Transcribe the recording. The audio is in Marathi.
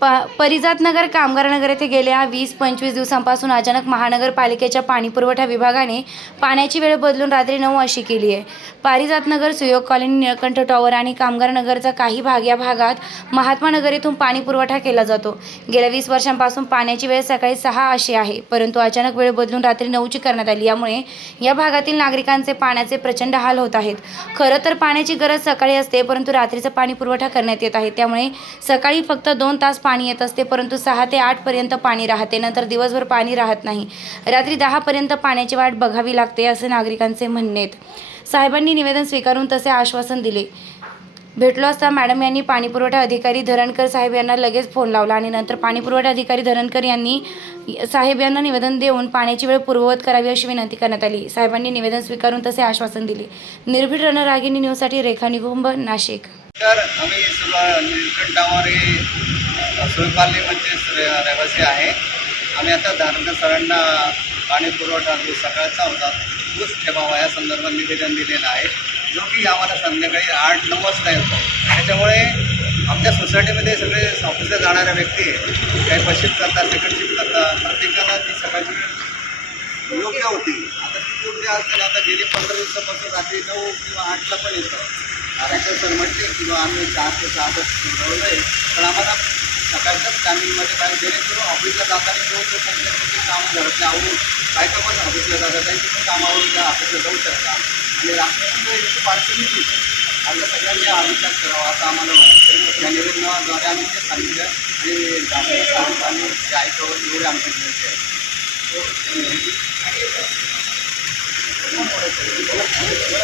प परिजात नगर कामगार नगर येथे गेल्या वीस पंचवीस दिवसांपासून अचानक महानगरपालिकेच्या पाणीपुरवठा विभागाने पाण्याची वेळ बदलून रात्री नऊ अशी केली आहे. पारिजातनगर सुयोग कॉलनी निळकंठ टॉवर आणि कामगार नगरचा काही भाग या भागात महात्मा नगर येथून पाणीपुरवठा केला जातो. गेल्या वीस वर्षांपासून पाण्याची वेळ सकाळी सहा अशी आहे परंतु अचानक वेळ बदलून रात्री नऊची करण्यात आली. यामुळे या भागातील नागरिकांचे पाण्याचे प्रचंड हाल होत आहेत. खरं तर पाण्याची गरज सकाळी असते परंतु रात्रीचा पाणीपुरवठा करण्यात येत आहे. त्यामुळे सकाळी फक्त दोन तास पाणी येत असते परंतु सहा ते आठपर्यंत पाणी राहते. नंतर दिवसभर पाणी राहत नाही. रात्री दहापर्यंत पाण्याची वाट बघावी लागते असे नागरिकांचे म्हणणे आहेत. साहेबांनी निवेदन स्वीकारून तसे आश्वासन दिले. भेटलो असता मॅडम यांनी पाणीपुरवठा अधिकारी धरणकर साहेब यांना लगेच फोन लावला आणि नंतर पाणीपुरवठा अधिकारी धरणकर यांनी साहेब यांना निवेदन देऊन पाण्याची वेळ पूर्ववत करावी अशी विनंती करण्यात आली. साहेबांनी निवेदन स्वीकारून तसे आश्वासन दिले. निर्भीड रणरागिनी न्यूजसाठी रेखा निकुंभ नाशिक. तर आम्ही सुरुवात म्हणजे रहिवासी आहे. आम्ही आता धार्मिक सरांना पाणी पुरवठा जो सकाळचा होता. तोच ठेवावा या संदर्भात निवेदन दिलेलं आहे. जो की आम्हाला संध्याकाळी आठ नऊ वाजता येतो. त्याच्यामुळे आमच्या सोसायटीमध्ये सगळे ऑफिसला जाणाऱ्या व्यक्ती काही पश्चिम करतात सेकंड शिफ्ट करतात. प्रत्येकाला ती सकाळची योग्य होती. आता ती योग्य असताना आता गेली पंधरा दिवसापासून रात्री नऊ किंवा आठला पण येतं. आरक्षण सर म्हटले किंवा आम्ही चार ते सहा तास आहे पण आम्हाला सकाळच्याच टायमिंगमध्ये पाहिजे जेणेकरून ऑफिसला जाताना दोन ते संध्याकाळची कामं घरातले आवरून बायका पण ऑफिसला जातात त्यांची पण कामावरून त्या ऑफिसला जाऊ शकतात. आणि राष्ट्रपती पार्श्वभूमी पार्सल आता सगळ्यांनी आविष्कार करावा असं आम्हाला वाटतं. या निवेदनाद्वारे आम्ही ते सांगितलं आणि डाक्टर आणि ते ऐकावं एवढे आमच्या विनंती आहे.